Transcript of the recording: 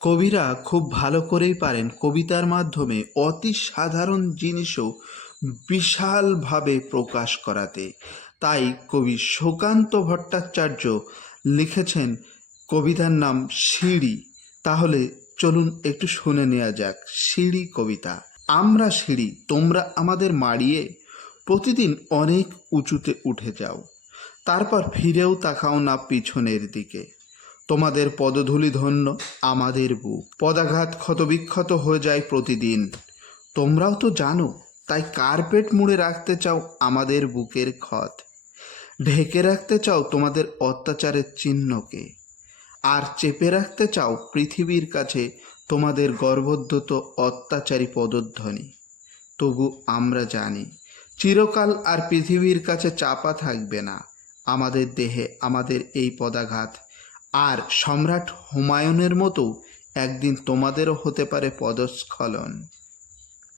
কবিরা খুব ভালো করেই পারেন কবিতার মাধ্যমে অতি সাধারণ জিনিসও বিশালভাবে প্রকাশ করাতে। তাই কবি সুকান্ত ভট্টাচার্য লিখেছেন কবিতার নাম সিঁড়ি। তাহলে চলুন একটু শুনে নেওয়া যাক সিঁড়ি কবিতা। আমরা সিঁড়ি, তোমরা আমাদের মাড়িয়ে প্রতিদিন অনেক উঁচুতে উঠে যাও, তারপর ফিরেও তাকাও না পিছনের দিকে। তোমাদের পদধূলি ধন্য আমাদের বুক, পদাঘাত ক্ষতবিক্ষত হয়ে যায় প্রতিদিন। তোমরাও তো জানো, তাই কার্পেট মুড়ে রাখতে চাও আমাদের বুকের ক্ষত, ঢেকে রাখতে চাও তোমাদের অত্যাচারের চিহ্নকে, আর চেপে রাখতে চাও পৃথিবীর কাছে তোমাদের গর্ভোদ্ধত অত্যাচারী পদধ্বনি। তবু আমরা জানি চিরকাল আর পৃথিবীর কাছে চাপা থাকবে না আমাদের দেহে আমাদের এই পদাঘাত। আর সম্রাট হুমায়ুনের মতো একদিন তোমাদেরও হতে পারে পদস্খলন।